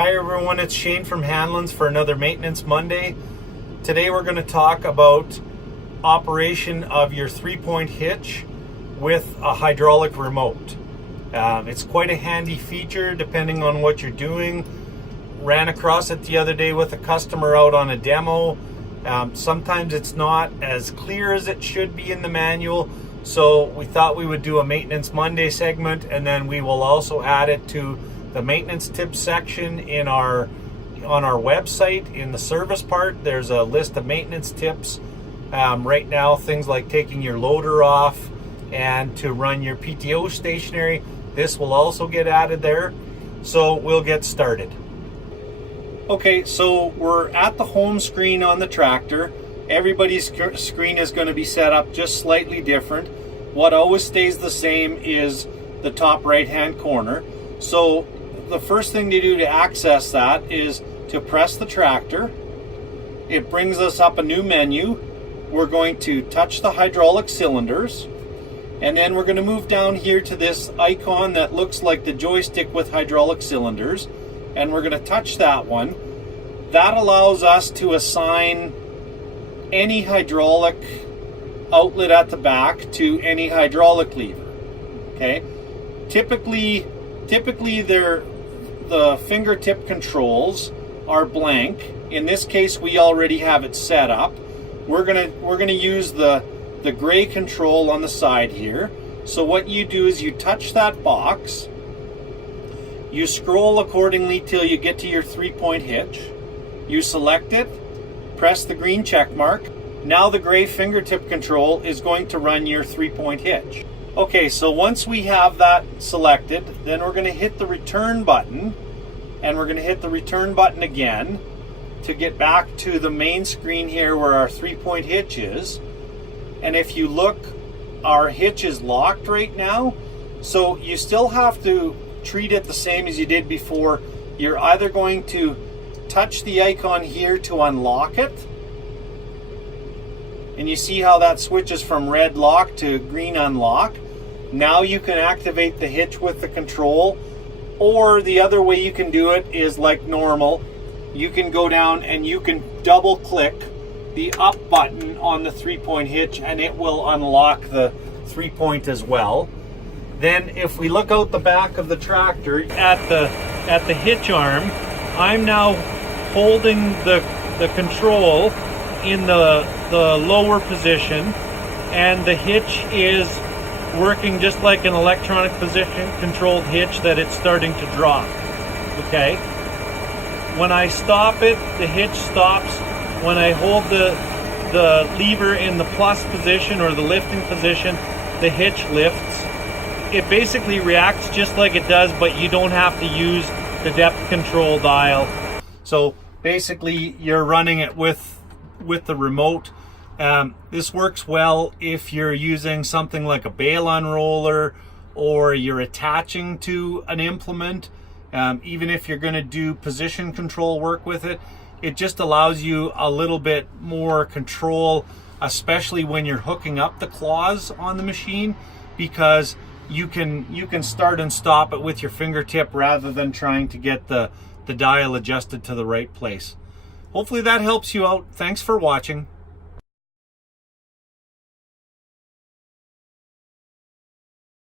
Hi everyone, it's Shane from Hanlon's for another Maintenance Monday. Today we're going to talk about operation of your 3-point hitch with a hydraulic remote. It's quite a handy feature depending on what you're doing. Ran across it the other day with a customer out on a demo. Sometimes it's not as clear as it should be in the manual, so we thought we would do a Maintenance Monday segment, and then we will also add it to the maintenance tips section on our website. In the service part, there's a list of maintenance tips right now, things like taking your loader off and to run your PTO stationary. This will also get added there, so we'll get started. Okay, so we're at the home screen on the tractor. Everybody's screen is going to be set up just slightly different. What always stays the same is the top right hand corner. So the first thing to do to access that is to press the tractor. It brings us up a new menu. We're going to touch the hydraulic cylinders, and then we're going to move down here to this icon that looks like the joystick with hydraulic cylinders, and we're going to touch that one. That allows us to assign any hydraulic outlet at the back to any hydraulic lever. Okay, typically the fingertip controls are blank. In this case, we already have it set up. We're gonna use the gray control on the side here. So what you do is you touch that box, you scroll accordingly till you get to your 3-point hitch, you select it, press the green check mark. Now the gray fingertip control is going to run your 3-point hitch. Okay, so once we have that selected, then we're going to hit the return button, and we're going to hit the return button again to get back to the main screen here where our 3-point hitch is. And if you look, our hitch is locked right now, so you still have to treat it the same as you did before. You're either going to touch the icon here to unlock it, and you see how that switches from red lock to green unlock. Now you can activate the hitch with the control, or the other way you can do it is like normal. You can go down and you can double click the up button on the 3-point hitch, and it will unlock the 3-point as well. Then if we look out the back of the tractor at the hitch arm, I'm now holding the control in the lower position, and the hitch is working just like an electronic position controlled hitch that it's starting to drop. Okay, when I stop it, the hitch stops. When I hold the lever in the plus position or the lifting position, the hitch lifts. It basically reacts just like it does, but you don't have to use the depth control dial. So basically you're running it with the remote. This works well if you're using something like a bale unroller, or you're attaching to an implement. Even if you're going to do position control work with it, it just allows you a little bit more control, especially when you're hooking up the claws on the machine, because you can start and stop it with your fingertip rather than trying to get the dial adjusted to the right place. Hopefully that helps you out. Thanks for watching.